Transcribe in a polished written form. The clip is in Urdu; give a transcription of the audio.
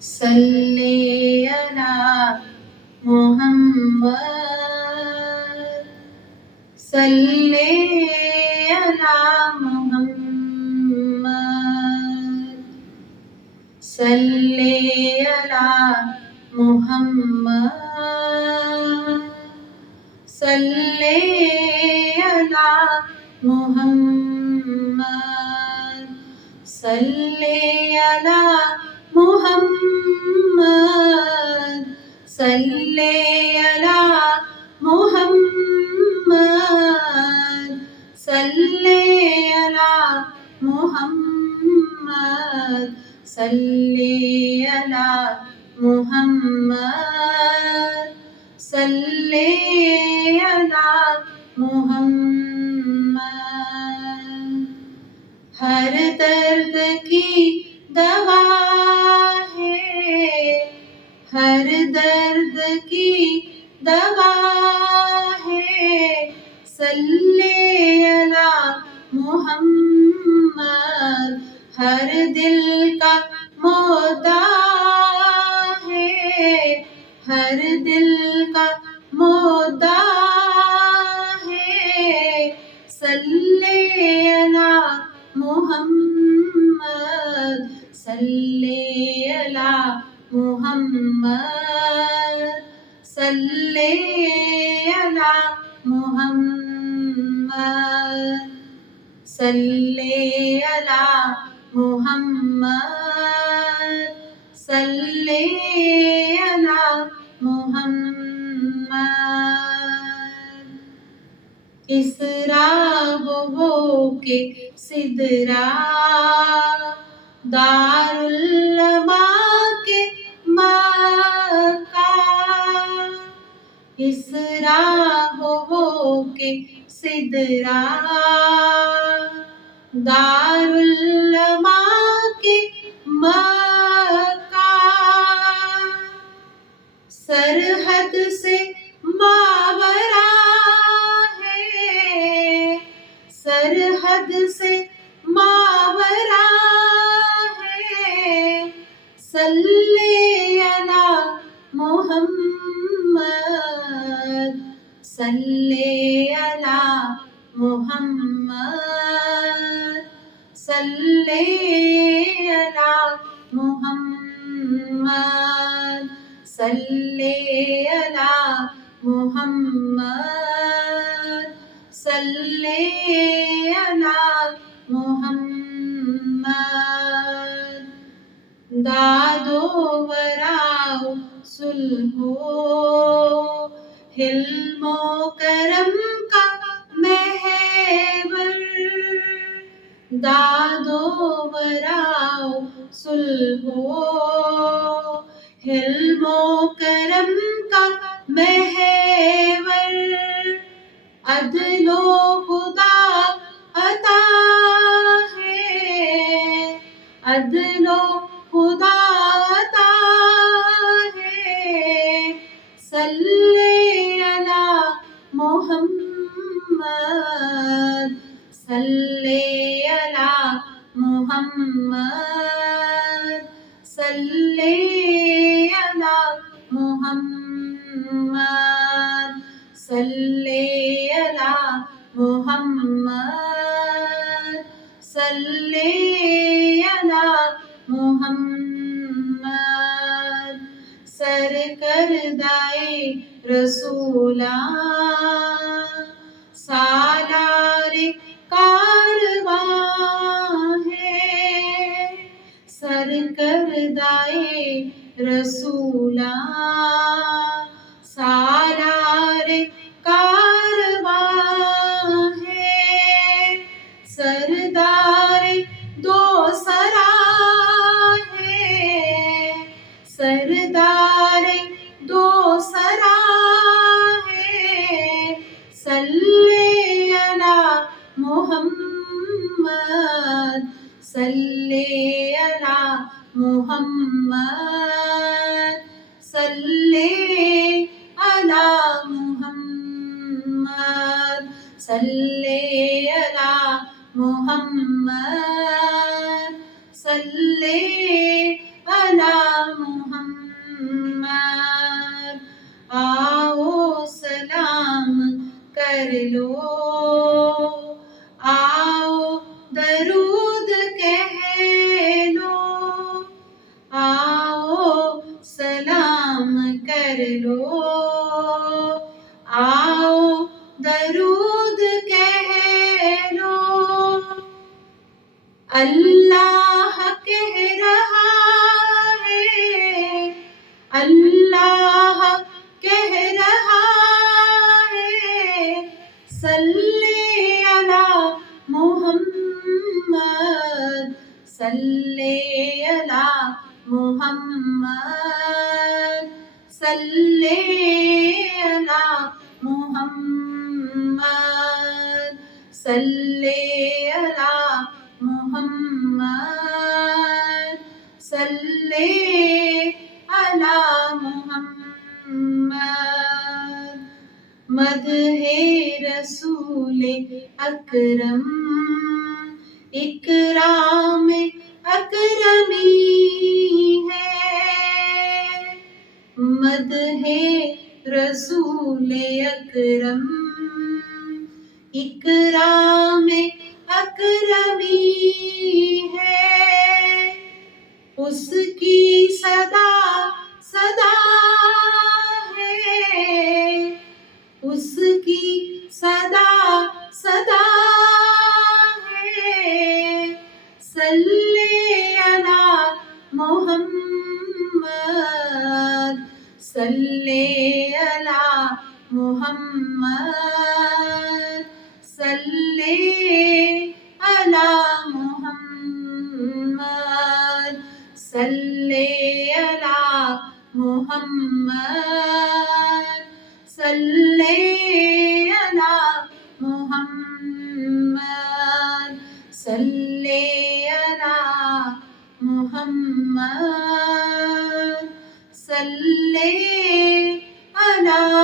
صلی علی محمد صلی علی محمد صلی علی محمد صلی علی محمد صلی علی محمد صلی علی محمد صلی علی محمد صلی علی محمد صلی علی محمد ہر درد کی دوا ہے ہر درد کی دوا ہے صلی علی محمد ہر دل کا مدعا ہے ہر دل کا مدعا ہے صلی علی محمد صلی علی محمد صلی علی محمد صلی علی محمد صلی علی محمد اس راہ ہو کے سدرا دارالعلماء کے مکہ اس راہ ہو کے سدرا دارالعلماء کے مکہ سرحد سے ماورا ہے سرحد سے ماورا ہے صلی علی محمد صلی علی محمد صلی علی محمد صلی علی محمد صلی علی محمد داد و وراء صلح و حلم و کرم کا محور داد و وراء صلح و حلم و کرم کا محور عدل و خدا عطا ہے عدل و خدا عطا ہے صلی علی محمد صلی علی محمد صلی علی محمد صلی علی محمد صلی علی محمد سر کردائے رسولاں سالار کارواں ہے سر کردائے رسولاں سالار کارواں ہے سردار دو سرا ہے سردار دو سرا ہے صلی علی محمد صلی علی محمد صلی علی محمد صلی علی محمد صلی علی محمد لو، آؤ درود کہہ لو، اللہ کہہ رہا ہے، اللہ کہہ رہا ہے، صلی علی محمد، صلی علی محمد، صلی علی محمد، صلی علی محمد، صلی علی محمد۔ مدح رسول اکرم اکرام اکرمی ہے، مدح رسول اکرم اکرام اکرمی ہے، اس کی صدا صدا ہے، اس کی صدا صدا ہے، صلی علی محمد، صلی علی محمد، صلی علی محمد، صلی علی محمد، صلی علی محمد، صلی علی محمد، صلی علی